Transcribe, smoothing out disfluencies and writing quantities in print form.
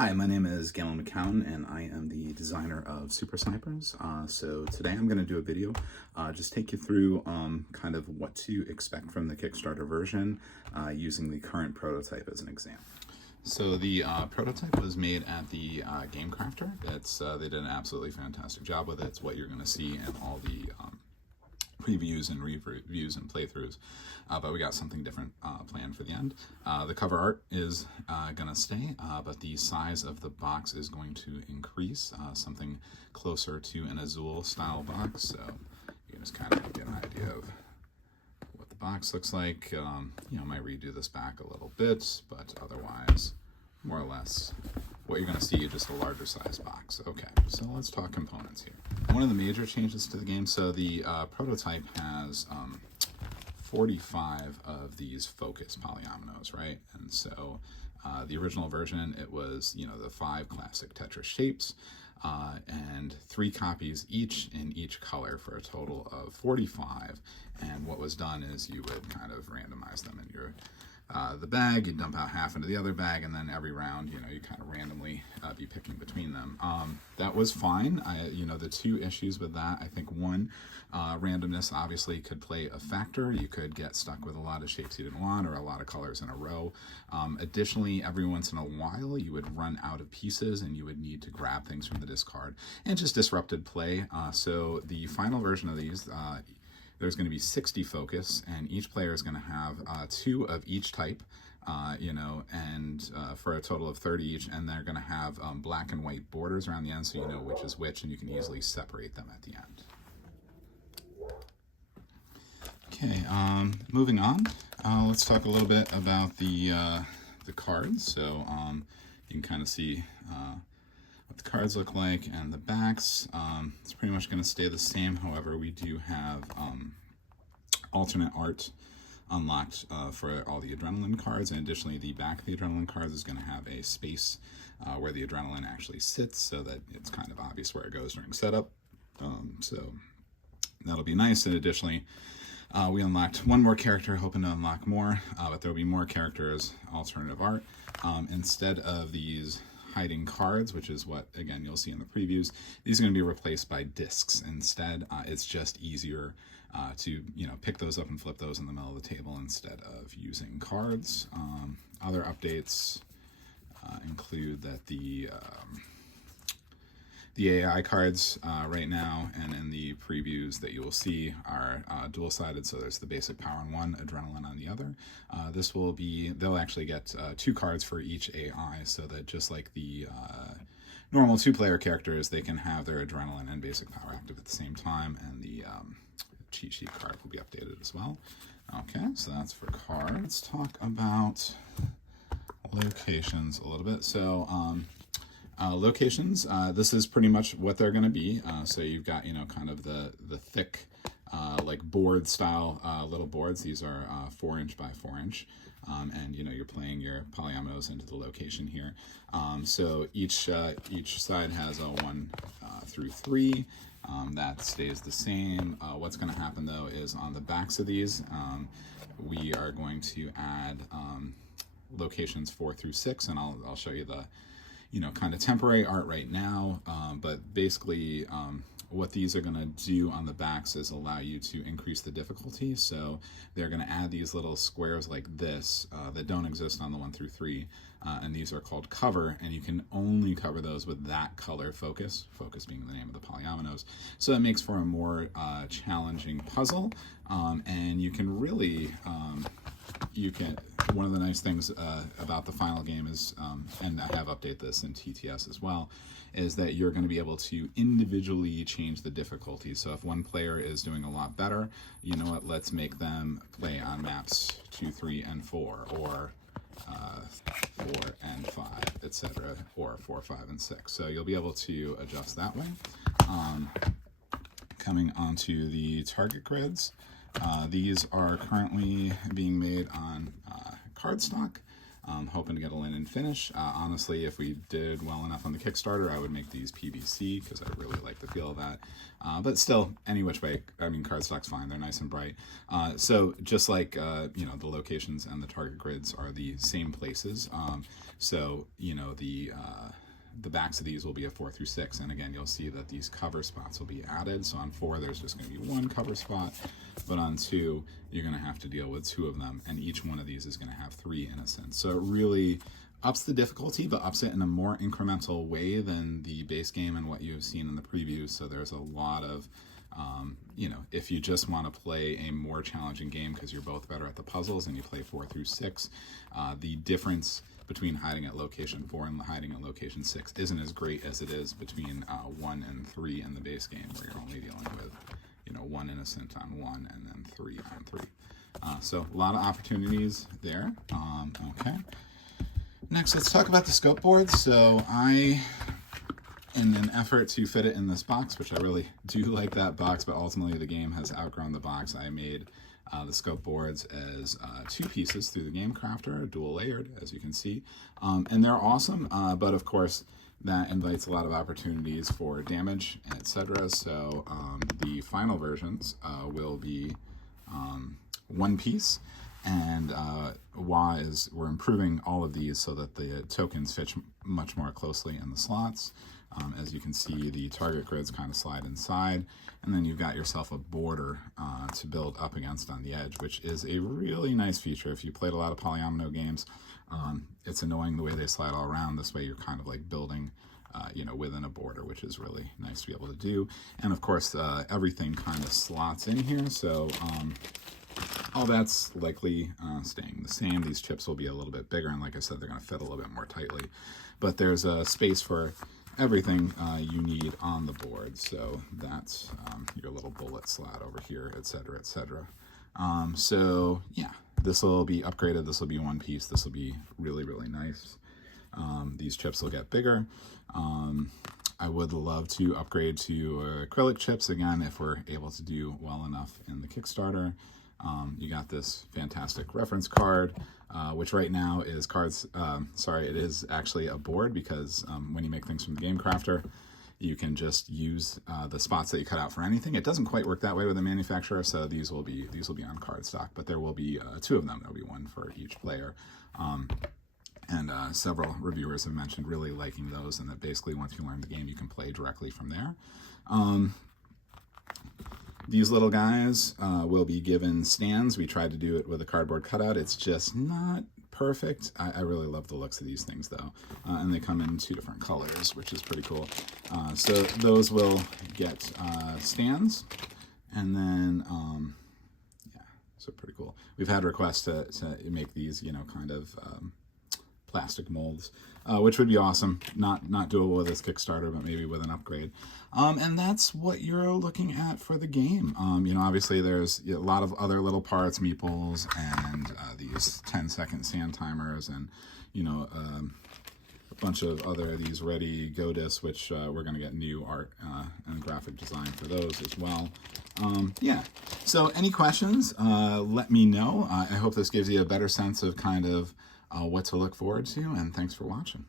Hi, my name is Galen McCown, and I am the designer of Super Snipers. So today I'm going to do a video, just take you through kind of what to expect from the Kickstarter version using the current prototype as an example. So the prototype was made at the Game Crafter. They did an absolutely fantastic job with it. It's what you're going to see in all the previews and reviews and playthroughs, but we got something different planned for the end. The cover art is gonna stay, but the size of the box is going to increase, something closer to an Azul style box, so you can just kind of get an idea of what the box looks like. I might redo this back a little bit, but otherwise, more or less, what you're going to see is just a larger size box. Okay, so let's talk components here. One of the major changes to the game, so the prototype has 45 of these focus polyominoes, right? And so the original version, it was, the 5 classic Tetris shapes, and 3 copies each in each color for a total of 45. And what was done is you would kind of randomize them in your the bag, you dump out half into the other bag, and then every round, you kind of randomly be picking between them. That was fine. The 2 issues with that, I think one, randomness obviously could play a factor. You could get stuck with a lot of shapes you didn't want or a lot of colors in a row. Additionally, every once in a while, you would run out of pieces and you would need to grab things from the discard, and just disrupted play. So the final version of these, there's going to be 60 focus, and each player is going to have 2 of each type, and for a total of 30 each, and they're going to have black and white borders around the end, so you know which is which, and you can easily separate them at the end. Okay, moving on, let's talk a little bit about the cards. So you can kind of see what the cards look like and the backs. It's pretty much going to stay the same. However, we do have alternate art unlocked for all the adrenaline cards, and additionally the back of the adrenaline cards is going to have a space where the adrenaline actually sits, so that it's kind of obvious where it goes during setup. So that'll be nice. And additionally, we unlocked one more character, hoping to unlock more, but there'll be more characters, alternative art. Instead of these hiding cards, which is what, again, you'll see in the previews, these are going to be replaced by discs instead. It's just easier to pick those up and flip those in the middle of the table instead of using cards. Other updates include that the AI cards right now and in the previews that you will see are dual-sided, so there's the basic power on one, adrenaline on the other. They'll actually get 2 cards for each AI, so that just like the normal 2-player characters, they can have their adrenaline and basic power active at the same time, and the cheat sheet card will be updated as well. Okay, so that's for cards. Talk about locations a little bit. So locations, this is pretty much what they're going to be. So you've got, kind of the thick, like board style little boards. These are 4-inch by 4-inch. And you're playing your polyominoes into the location here. So each side has a 1 through 3. That stays the same. What's going to happen though is on the backs of these, we are going to add locations 4 through 6, and I'll show you the kind of temporary art right now, but basically what these are going to do on the backs is allow you to increase the difficulty. So they're going to add these little squares like this that don't exist on the 1 through 3, and these are called cover, and you can only cover those with that color focus being the name of the polyominoes. So it makes for a more challenging puzzle, and you can really one of the nice things about the final game is, and I have updated this in TTS as well, is that you're going to be able to individually change the difficulty. So if one player is doing a lot better, you know what, let's make them play on maps 2, 3, and 4, or 4 and 5, etc., or 4, 5, and 6. So you'll be able to adjust that way. Coming onto the target grids, these are currently being made on cardstock. Hoping to get a linen finish. Honestly, if we did well enough on the Kickstarter, I would make these PVC because I really like the feel of that. But still, any which way, I mean, cardstock's fine. They're nice and bright. So just like, you know, the locations and the target grids are the same places. So, you know, the backs of these will be a 4 through 6, and again, you'll see that these cover spots will be added. So on 4, there's just going to be 1 cover spot, but on 2, you're going to have to deal with 2 of them, and each one of these is going to have 3 innocents. So it really ups the difficulty, but ups it in a more incremental way than the base game and what you've seen in the previews. So there's a lot of, you know, if you just want to play a more challenging game because you're both better at the puzzles and you play 4 through 6, the difference between hiding at location 4 and hiding at location 6 isn't as great as it is between 1 and 3 in the base game, where you're only dealing with, you know, 1 innocent on 1 and then 3 on 3. So a lot of opportunities there. Okay. Next, let's talk about the scope boards. So I, in an effort to fit it in this box, which I really do like that box, but ultimately the game has outgrown the box, I made the scope boards as 2 pieces through the Game Crafter, dual layered, as you can see. And they're awesome, but of course, that invites a lot of opportunities for damage, etc. So the final versions will be 1 piece, and we're improving all of these so that the tokens fit much more closely in the slots. As you can see, the target grids kind of slide inside, and then you've got yourself a border to build up against on the edge, which is a really nice feature. If you played a lot of polyomino games, it's annoying the way they slide all around. This way you're kind of like building you know, within a border, which is really nice to be able to do. And of course, everything kind of slots in here, so all that's likely staying the same. These chips will be a little bit bigger, and like I said, they're going to fit a little bit more tightly. But there's a space for everything you need on the board. So that's your little bullet slot over here, etc., etc. So yeah, this will be upgraded. This will be 1 piece. This will be really, really nice. These chips will get bigger. I would love to upgrade to acrylic chips again if we're able to do well enough in the Kickstarter. You got this fantastic reference card, which right now is it is actually a board, because when you make things from the Game Crafter, you can just use the spots that you cut out for anything. It doesn't quite work that way with the manufacturer, so these will be on cardstock, but there will be 2 of them. There'll be 1 for each player. And several reviewers have mentioned really liking those, and that basically once you learn the game, you can play directly from there. These little guys will be given stands. We tried to do it with a cardboard cutout. It's just not perfect. I really love the looks of these things, though. And they come in 2 different colors, which is pretty cool. So those will get stands. And then, yeah, so pretty cool. We've had requests to make these, you know, kind of plastic molds, which would be awesome. Not doable with this Kickstarter, but maybe with an upgrade. And that's what you're looking at for the game. You know, obviously there's a lot of other little parts, meeples, and these 10-second sand timers, and, you know, a bunch of other these ready GoDis, which we're going to get new art and graphic design for those as well. Yeah, so any questions, let me know. I hope this gives you a better sense of kind of what to look forward to, and thanks for watching.